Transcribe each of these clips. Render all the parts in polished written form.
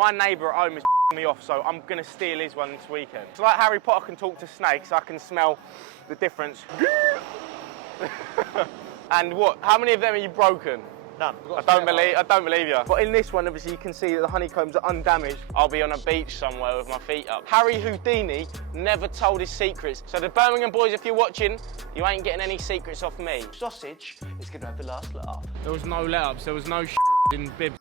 my neighbour at home is me off, so I'm going to steal his one this weekend. It's like Harry Potter can talk to snakes, I can smell the difference. And what? How many of them are you broken? None. I don't believe you. But in this one, obviously, you can see that the honeycombs are undamaged. I'll be on a beach somewhere with my feet up. Harry Houdini never told his secrets. So the Birmingham boys, if you're watching, you ain't getting any secrets off me. Sausage is gonna have the last laugh. There was no let-ups. There was no in bibs.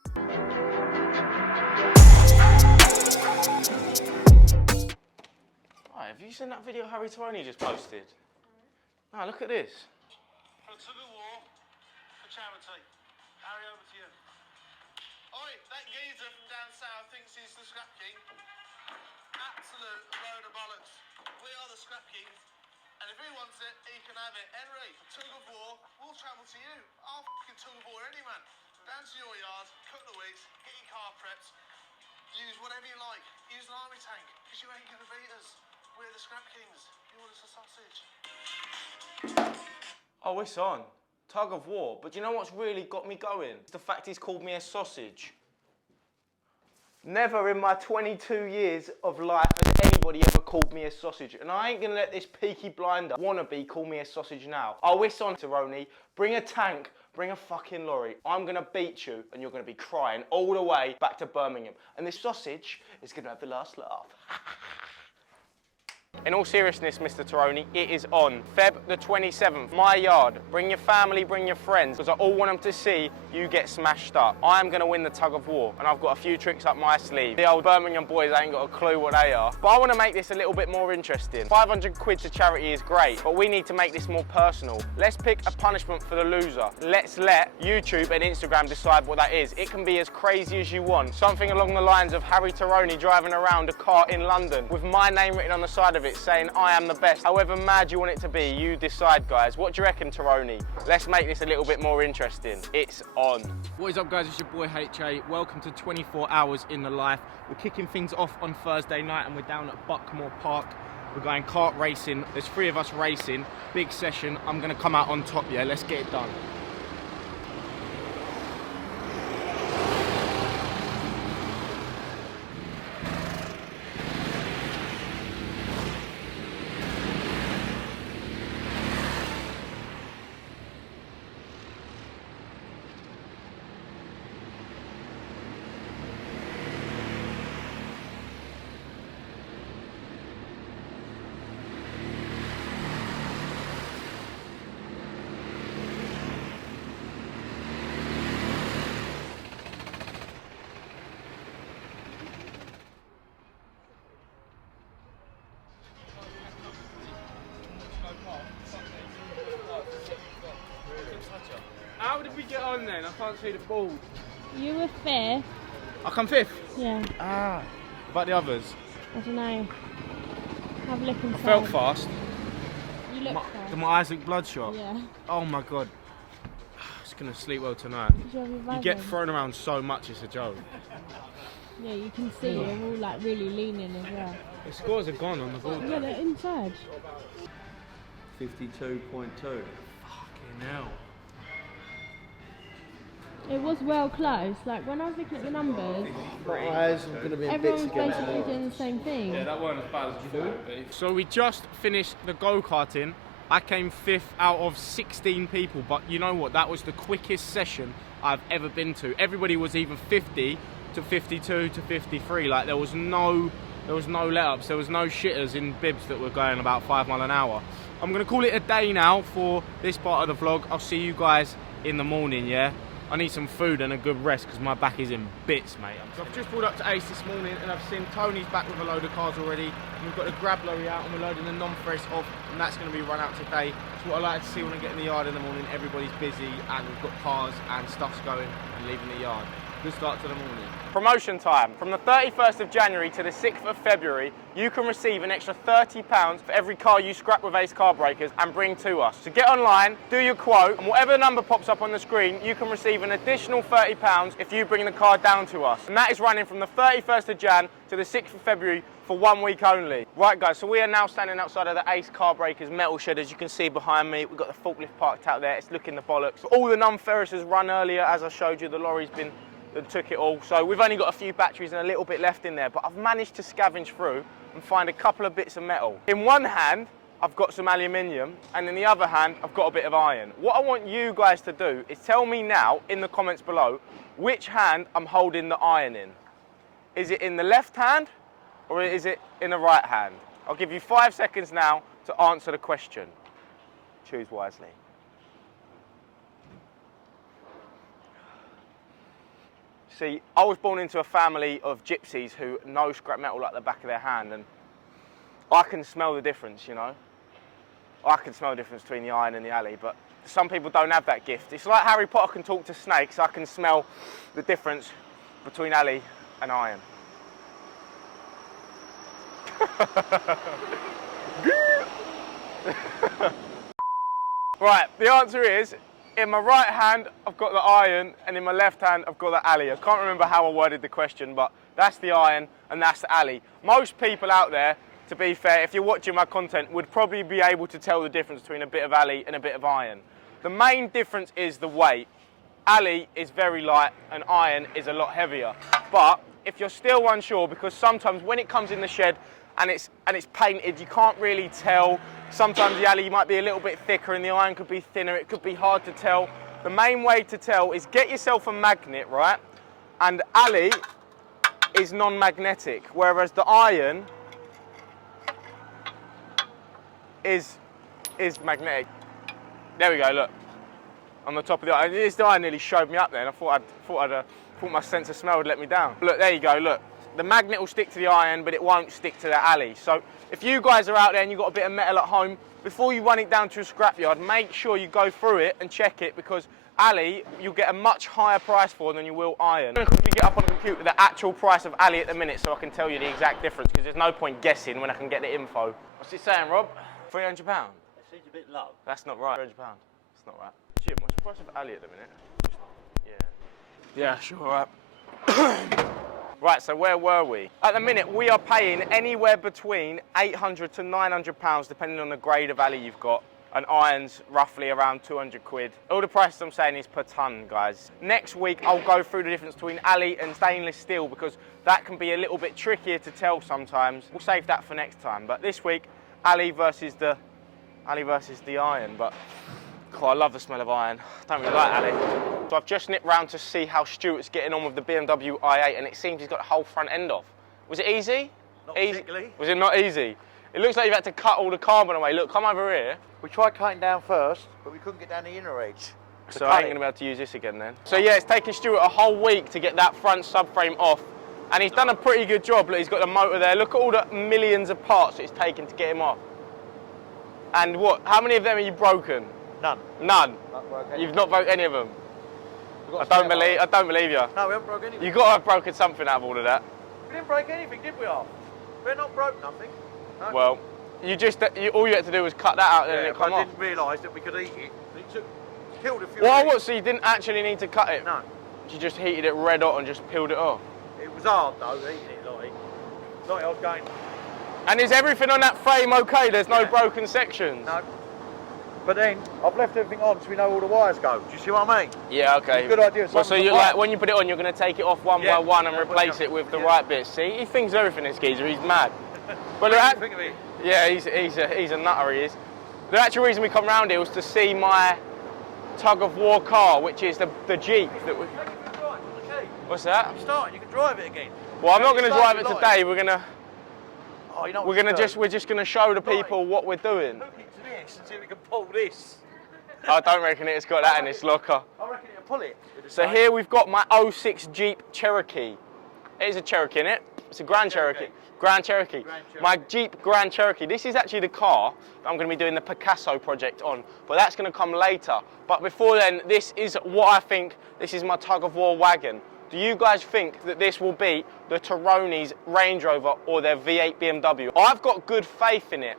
Right, have you seen that video Harry Taroni just posted? Ah, look at this. For a tug of war for charity. Harry, over to you. Oi, that geezer from down south thinks he's the Scrap King. Absolute load of bollocks. We are the Scrap Kings, and if he wants it, he can have it. Henry, tug of war, we'll travel to you. I'll f***ing tug of war any man. Down to your yard, cut the weeds, get your car prepped, use whatever you like. Use an army tank, because you ain't going to beat us. We're the Scrap Kings. You want us a sausage? Oh, it's on. Tug of war. But do you know what's really got me going? It's the fact he's called me a sausage. Never in my 22 years of life has anybody ever called me a sausage. And I ain't going to let this Peaky Blinder wannabe call me a sausage now. Oh, it's on, Taroni. Bring a tank. Bring a fucking lorry. I'm going to beat you and you're going to be crying all the way back to Birmingham. And this sausage is going to have the last laugh. In all seriousness, Mr. Taroni, it is on. Feb the 27th, my yard. Bring your family, bring your friends, because I all want them to see you get smashed up. I am going to win the tug of war, and I've got a few tricks up my sleeve. The old Birmingham boys ain't got a clue what they are. But I want to make this a little bit more interesting. 500 quid to charity is great, but we need to make this more personal. Let's pick a punishment for the loser. Let's let YouTube and Instagram decide what that is. It can be as crazy as you want. Something along the lines of Harry Taroni driving around a car in London with my name written on the side of it saying I am the best. However mad you want it to be, you decide, guys. What do you reckon, Taroni? Let's make this a little bit more interesting. It's on. What is up, guys? It's your boy HA. Welcome to 24 Hours in the Life. We're kicking things off on Thursday night and we're down at Buckmore Park. We're going kart racing. There's 3 of us racing. Big session. I'm going to come out on top, yeah? Let's get it done. How did we get on then? I can't see the ball. You were 5th. I come 5th? Yeah. Ah. What about the others? I don't know. Have a look inside. I felt fast. You look fast. My eyes look bloodshot? Yeah. Oh my god. I'm just going to sleep well tonight. Did you have your You get vibe thrown around so much, it's a joke. Yeah, you can see they're all like really leaning as well. The scores are gone on the board. Yeah, they're inside. 52.2. Fucking hell. It was well close. Like when I was looking at the numbers, My eyes are going to be in everyone bits was again. basically doing the same thing. Yeah, that weren't as bad as you thought. So we just finished the go-karting. I came 5th out of 16 people, but you know what? That was the quickest session I've ever been to. Everybody was either 50 to 52 to 53. Like there was no let-ups. There was no shitters in bibs that were going about 5 miles an hour. I'm gonna call it a day now for this part of the vlog. I'll see you guys in the morning, yeah? I need some food and a good rest because my back is in bits, mate. So I've just pulled up to Ace this morning and I've seen Tony's back with a load of cars already. And we've got the grab lorry out and we're loading the non-fresh off and that's going to be run out today. So what I like to see when I get in the yard in the morning, everybody's busy and we've got cars and stuff's going and leaving the yard. Good start to the morning. Promotion time. From the 31st of January to the 6th of February, you can receive an extra £30 for every car you scrap with Ace Car Breakers and bring to us. So get online, do your quote, and whatever number pops up on the screen, you can receive an additional £30 if you bring the car down to us. And that is running from the 31st of Jan to the 6th of February for 1 week only. Right guys, so we are now standing outside of the Ace Car Breakers metal shed, as you can see behind me. We've got the forklift parked out there, it's looking the bollocks. All the non-ferrous has run earlier, as I showed you, the lorry's been that took it all. So we've only got a few batteries and a little bit left in there, but I've managed to scavenge through and find a couple of bits of metal. In one hand, I've got some aluminium, and in the other hand, I've got a bit of iron. What I want you guys to do is tell me now in the comments below which hand I'm holding the iron in. Is it in the left hand or is it in the right hand? I'll give you 5 seconds now to answer the question. Choose wisely. See, I was born into a family of gypsies who know scrap metal like the back of their hand, and I can smell the difference, you know. I can smell the difference between the iron and the alley, but some people don't have that gift. It's like Harry Potter can talk to snakes, I can smell the difference between alley and iron. Right, the answer is, in my right hand, I've got the iron, and in my left hand, I've got the alley. I can't remember how I worded the question, but that's the iron and that's the alley. Most people out there, to be fair, if you're watching my content, would probably be able to tell the difference between a bit of alley and a bit of iron. The main difference is the weight. Alley is very light and iron is a lot heavier. But if you're still unsure, because sometimes when it comes in the shed and it's painted, you can't really tell. Sometimes the alley might be a little bit thicker and the iron could be thinner. It could be hard to tell. The main way to tell is get yourself a magnet, right? And alley is non-magnetic, whereas the iron is magnetic. There we go, look. On the top of the iron. This iron nearly showed me up there, and I thought my sense of smell would let me down. Look, there you go, look. The magnet will stick to the iron, but it won't stick to the alley. So if you guys are out there and you've got a bit of metal at home, before you run it down to a scrapyard, make sure you go through it and check it, because alley you'll get a much higher price for than you will iron. I'm going to quickly get up on the computer the actual price of alley at the minute so I can tell you the exact difference, because there's no point guessing when I can get the info. What's it saying, Rob? £300? It seems a bit low. That's not right. £300. That's not right. Jim, what's the price of alley at the minute? Yeah, sure, right. Right, so where were we? At the minute, we are paying anywhere between £800 to £900, depending on the grade of alley you've got. And iron's roughly around 200 quid. All the prices I'm saying is per tonne, guys. Next week, I'll go through the difference between alley and stainless steel, because that can be a little bit trickier to tell sometimes. We'll save that for next time. But this week, alley versus the iron. But God, I love the smell of iron. I don't really like alley. So I've just nipped round to see how Stuart's getting on with the BMW i8, and it seems he's got the whole front end off. Was it easy? Not particularly. Was it not easy? It looks like you've had to cut all the carbon away. Look, come over here. We tried cutting down first, but we couldn't get down the inner edge. So I ain't going to be able to use this again then. So yeah, it's taken Stuart a whole week to get that front subframe off. And he's done a pretty good job. Look, he's got the motor there. Look at all the millions of parts it's taken to get him off. And what? How many of them are you broken? None. None? Not broke any. You've not broke any of them? I don't believe you. No, we haven't broke anything. You've got to have broken something out of all of that. We didn't break anything, did we, Arnold? We're not broke nothing. No. Well, all you had to do was cut that out and then it come I off. didn't realise that we could eat it. It killed a few. Well, what? So you didn't actually need to cut it? No. You just heated it red hot and just peeled it off? It was hard though, eating it like I was going. And is everything on that frame okay? There's no broken sections? No. But then I've left everything on so we know all the wires go. Do you see what I mean? Yeah, okay. It's a good idea. Well, so you like when you put it on, you're going to take it off one by one and replace it with the right bits. See, he thinks everything is geezer. He's mad. Well, think of it. yeah, he's a nutter. He is. The actual reason we come round here was to see my tug of war car, which is the Jeep that we. What's that? I'm starting. You can drive it again. Well, I'm not going to drive it today. We're gonna. Oh, you know We're just going to show the people what we're doing. Hook it to this and see if we can pull this. I don't reckon it's got that in its locker. I reckon it'll pull it. So here we've got my 06 Jeep Cherokee. It is a Cherokee, innit? It's a Grand Cherokee. Grand Cherokee. My Jeep Grand Cherokee. This is actually the car that I'm going to be doing the Picasso project on, but that's going to come later. But before then, this is what I think. This is my tug of war wagon. Do you guys think that this will beat the TARONIS Range Rover or their V8 BMW? I've got good faith in it.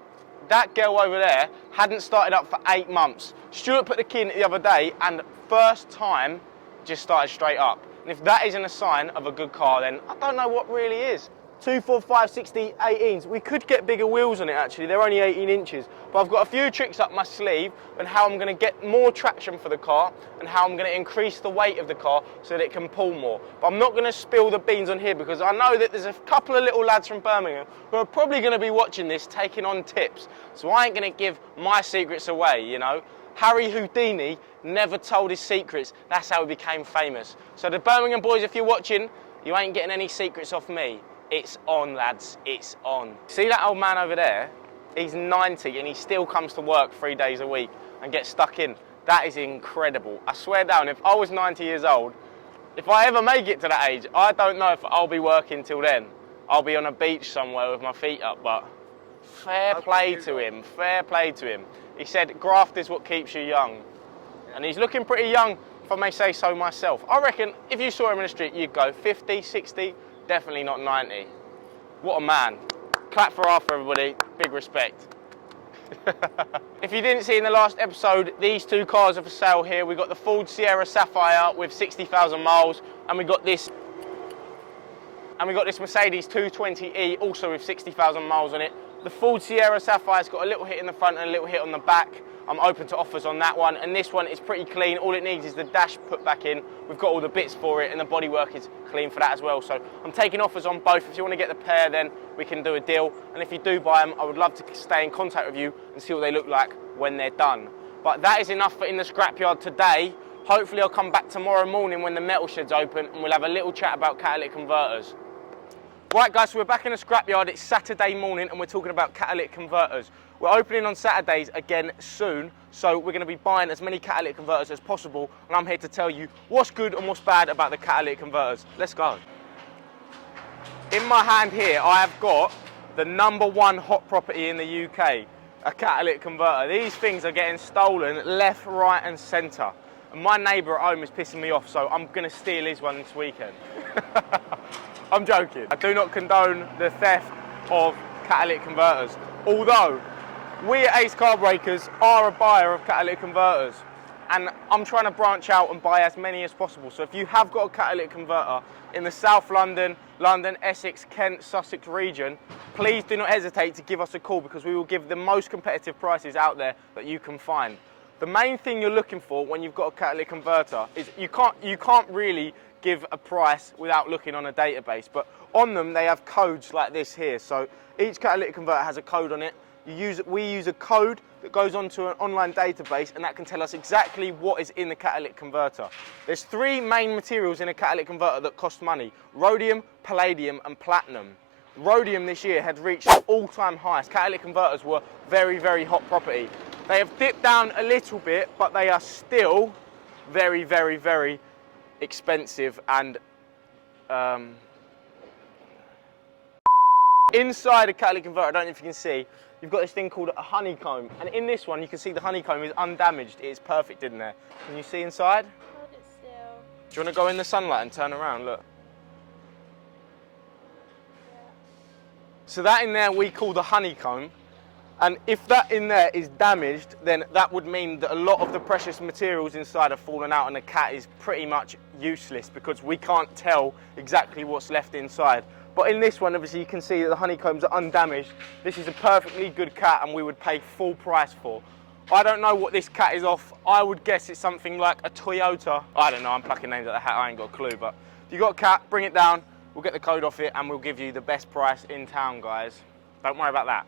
That girl over there hadn't started up for 8 months. Stuart put the key in it the other day and first time just started straight up. And if that isn't a sign of a good car, then I don't know what really is. 245/60 18s. We could get bigger wheels on it actually, they're only 18 inches. But I've got a few tricks up my sleeve on how I'm gonna get more traction for the car and how I'm gonna increase the weight of the car so that it can pull more. But I'm not gonna spill the beans on here because I know that there's a couple of little lads from Birmingham who are probably gonna be watching this, taking on tips. So I ain't gonna give my secrets away, you know. Harry Houdini never told his secrets. That's how he became famous. So the Birmingham boys, if you're watching, you ain't getting any secrets off me. It's on, lads, it's on. See that old man over there? He's 90 and he still comes to work 3 days a week and gets stuck in. That is incredible. I swear down, if I was 90 years old, if I ever make it to that age, I don't know if I'll be working till then. I'll be on a beach somewhere with my feet up, but fair play to him, fair play to him. He said, graft is what keeps you young. And he's looking pretty young, if I may say so myself. I reckon if you saw him in the street, you'd go 50, 60, definitely not 90. What a man. Clap for Arthur, everybody. Big respect. If you didn't see in the last episode, these two cars are for sale here. We got the Ford Sierra Sapphire with 60,000 miles, and we got this Mercedes 220e also with 60,000 miles on it. The Ford Sierra Sapphire's got a little hit in the front and a little hit on the back. I'm open to offers on that one, and this one is pretty clean. All it needs is the dash put back in. We've got all the bits for it, and the bodywork is clean for that as well. So I'm taking offers on both. If you want to get the pair, then we can do a deal. And if you do buy them, I would love to stay in contact with you and see what they look like when they're done. But that is enough for In the Scrapyard today. Hopefully I'll come back tomorrow morning when the metal shed's open, and we'll have a little chat about catalytic converters. Right guys, so we're back in the Scrapyard. It's Saturday morning and we're talking about catalytic converters. We're opening on Saturdays again soon, so we're going to be buying as many catalytic converters as possible, and I'm here to tell you what's good and what's bad about the catalytic converters. Let's go. In my hand here, I have got the #1 hot property in the UK, a catalytic converter. These things are getting stolen left, right and centre. And my neighbour at home is pissing me off, so I'm going to steal his one this weekend. I'm joking. I do not condone the theft of catalytic converters, although we at Ace Car Breakers are a buyer of catalytic converters, and I'm trying to branch out and buy as many as possible. So if you have got a catalytic converter in the South London, Essex, Kent, Sussex region, please do not hesitate to give us a call, because we will give the most competitive prices out there that you can find. The main thing you're looking for when you've got a catalytic converter is you can't really give a price without looking on a database, but on them they have codes like this here. So each catalytic converter has a code on it. We use a code that goes onto an online database, and that can tell us exactly what is in the catalytic converter. There's 3 main materials in a catalytic converter that cost money: rhodium, palladium and platinum. Rhodium this year had reached all-time highs. Catalytic converters were very, very hot property. They have dipped down a little bit, but they are still very, very, very expensive. And inside a catalytic converter, I don't know if you can see, you've got this thing called a honeycomb, and in this one you can see the honeycomb is undamaged. It's perfect in there. Can you see inside? Hold it still. Do you want to go in the sunlight and turn around? Look. Yeah. So that in there we call the honeycomb, and if that in there is damaged, then that would mean that a lot of the precious materials inside have fallen out, and the cat is pretty much useless because we can't tell exactly what's left inside. But in this one, obviously you can see that the honeycombs are undamaged. This is a perfectly good cat, and we would pay full price for. I don't know what this cat is off. I would guess it's something like a Toyota. I don't know, I'm plucking names out of the hat, I ain't got a clue. But if you've got a cat, bring it down, we'll get the code off it, and we'll give you the best price in town, guys. Don't worry about that.